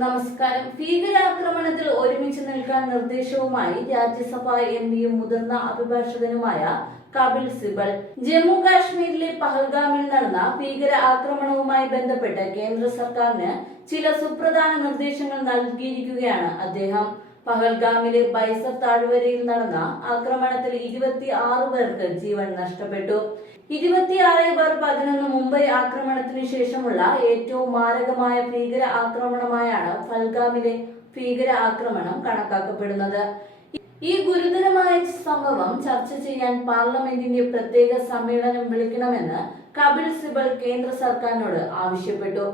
നമസ്കാരം. ഭീകരാക്രമണത്തിൽ ഒരുമിച്ച് നിൽക്കാൻ നിർദ്ദേശവുമായി രാജ്യസഭ എം പിയും മുതിർന്ന അഭിഭാഷകനുമായ കപിൽ സിബൽ. ജമ്മു കാശ്മീരിലെ പഹൽഗാമിൽ നടന്ന ഭീകര ആക്രമണവുമായി ബന്ധപ്പെട്ട് കേന്ദ്ര സർക്കാരിന് ചില സുപ്രധാന നിർദ്ദേശങ്ങൾ നൽകിയിരിക്കുകയാണ് അദ്ദേഹം. പഹൽഗാമിലെ ബൈസർ താഴ്വരയിൽ നടന്ന ആക്രമണത്തിൽ ഇരുപത്തി ആറ് പേർക്ക് ജീവൻ നഷ്ടപ്പെട്ടു. ഇരുപത്തിയാറ് പേർ പതിനൊന്ന് മുംബൈ ആക്രമണത്തിന് ശേഷമുള്ള ഏറ്റവും മാരകമായ ഭീകര ആക്രമണമായാണ് ഫൽഗാമിലെ ഭീകര ആക്രമണം കണക്കാക്കപ്പെടുന്നത്. ഈ ഗുരുതരമായ സംഭവം ചർച്ച ചെയ്യാൻ പാർലമെന്റിന്റെ പ്രത്യേക സമ്മേളനം വിളിക്കണമെന്ന് കപിൽ സിബൽ കേന്ദ്ര സർക്കാരിനോട് ആവശ്യപ്പെട്ടു.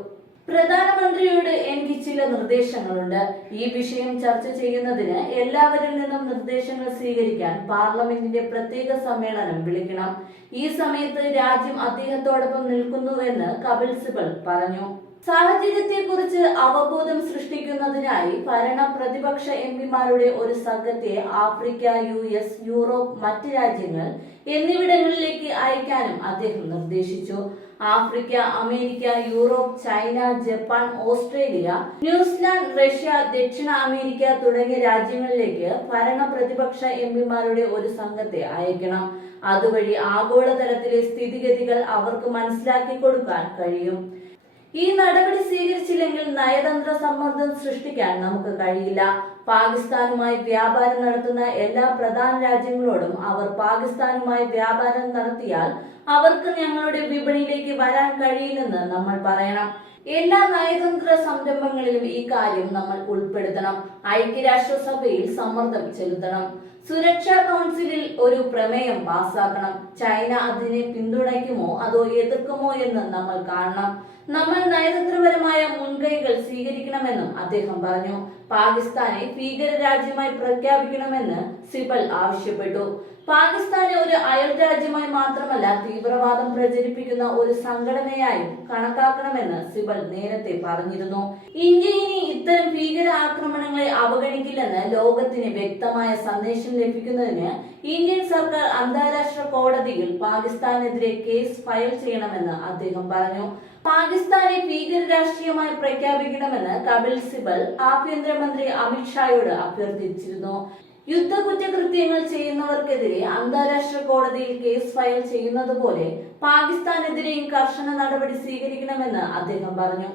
പ്രധാനമന്ത്രിയോട് എനിക്ക് ചില നിർദ്ദേശങ്ങളുണ്ട്. ഈ വിഷയം ചർച്ച ചെയ്യുന്നതിന് എല്ലാവരിൽ നിന്നും നിർദ്ദേശങ്ങൾ സ്വീകരിക്കാൻ പാർലമെന്റിന്റെ പ്രത്യേക സമ്മേളനം വിളിക്കണം. ഈ സമയത്ത് രാജ്യം അദ്ദേഹത്തോടൊപ്പം നിൽക്കുന്നുവെന്ന് കപിൽ സിബൽ പറഞ്ഞു. സാഹചര്യത്തെക്കുറിച്ച് അവബോധം സൃഷ്ടിക്കുന്നതിനായി ഭരണ പ്രതിപക്ഷ എം പിമാരുടെ ഒരു സംഘത്തെ ആഫ്രിക്ക യു എസ് യൂറോപ്പ് മറ്റ് രാജ്യങ്ങൾ എന്നിവിടങ്ങളിലേക്ക് അയക്കാനും അദ്ദേഹം നിർദ്ദേശിച്ചു. Africa America Europe China Japan Australia New Zealand Russia ദക്ഷിണ അമേരിക്ക തുടങ്ങിയ രാജ്യങ്ങളിലേക്ക് ഭരണ പ്രതിപക്ഷ എം പിമാരുടെ ഒരു സംഘത്തെ അയക്കണം. അതുവഴി ആഗോളതലത്തിലെ സ്ഥിതിഗതികൾ അവർക്ക് മനസ്സിലാക്കി കൊടുക്കാൻ കഴിയും. ഈ നടപടി സ്വീകരിച്ചില്ലെങ്കിൽ നയതന്ത്ര സമ്മർദ്ദം സൃഷ്ടിക്കാൻ നമുക്ക് കഴിയില്ല. പാകിസ്ഥാനുമായി വ്യാപാരം നടത്തുന്ന എല്ലാ പ്രധാന രാജ്യങ്ങളോടും അവർ പാകിസ്ഥാനുമായി വ്യാപാരം നടത്തിയാൽ അവർക്ക് ഞങ്ങളുടെ വിപണിയിലേക്ക് വരാൻ കഴിയില്ലെന്ന് നമ്മൾ പറയണം. എല്ലാ നയതന്ത്ര സംരംഭങ്ങളിലും ഈ കാര്യം നമ്മൾ ഉൾപ്പെടുത്തണം. ഐക്യരാഷ്ട്രസഭയിൽ സമ്മർദ്ദം ചെലുത്തണം. സുരക്ഷാ കൗൺസിലിൽ ഒരു പ്രമേയം പാസാക്കണം. ചൈന അതിനെ പിന്തുണയ്ക്കുമോ? അതോ എതിർക്കുമോ എന്ന് നമ്മൾ കാണണം. നമ്മൾ നയതന്ത്രപരമായ മുൻകൈകൾ സ്വീകരിക്കണമെന്നും അദ്ദേഹം പറഞ്ഞു. പാകിസ്ഥാനെ ഭീകര രാജ്യമായി പ്രഖ്യാപിക്കണമെന്ന് സിബൽ ആവശ്യപ്പെട്ടു. പാകിസ്ഥാനെ ഒരു അയൽ രാജ്യമായി മാത്രമല്ല തീവ്രവാദം പ്രചരിപ്പിക്കുന്ന ഒരു സംഘടനയായും കണക്കാക്കണമെന്ന് സിബൽ നേരത്തെ പറഞ്ഞിരുന്നു. ഇന്ത്യ ഇനി ഇത്തരം ഭീകര ആക്രമണങ്ങളെ അവഗണിക്കില്ലെന്ന് ലോകത്തിന് വ്യക്തമായ സന്ദേശം ലഭിക്കുന്നതിന് ഇന്ത്യൻ സർക്കാർ അന്താരാഷ്ട്ര കോടതിയിൽ പാകിസ്ഥാനെതിരെ കേസ് ഫയൽ ചെയ്യണമെന്ന് അദ്ദേഹം പറഞ്ഞു. പാകിസ്ഥാനെ ഭീകര രാഷ്ട്രീയമായി പ്രഖ്യാപിക്കണമെന്ന് കപിൽ സിബൽ ആഭ്യന്തരമന്ത്രി അമിത്ഷായോട് അഭ്യർത്ഥിച്ചിരുന്നു. യുദ്ധ കുറ്റകൃത്യങ്ങൾ ചെയ്യുന്നവർക്കെതിരെ അന്താരാഷ്ട്ര കോടതിയിൽ കേസ് ഫയൽ ചെയ്യുന്നത് പോലെ പാകിസ്ഥാനെതിരെയും കർശന നടപടി സ്വീകരിക്കണമെന്ന് അദ്ദേഹം പറഞ്ഞു.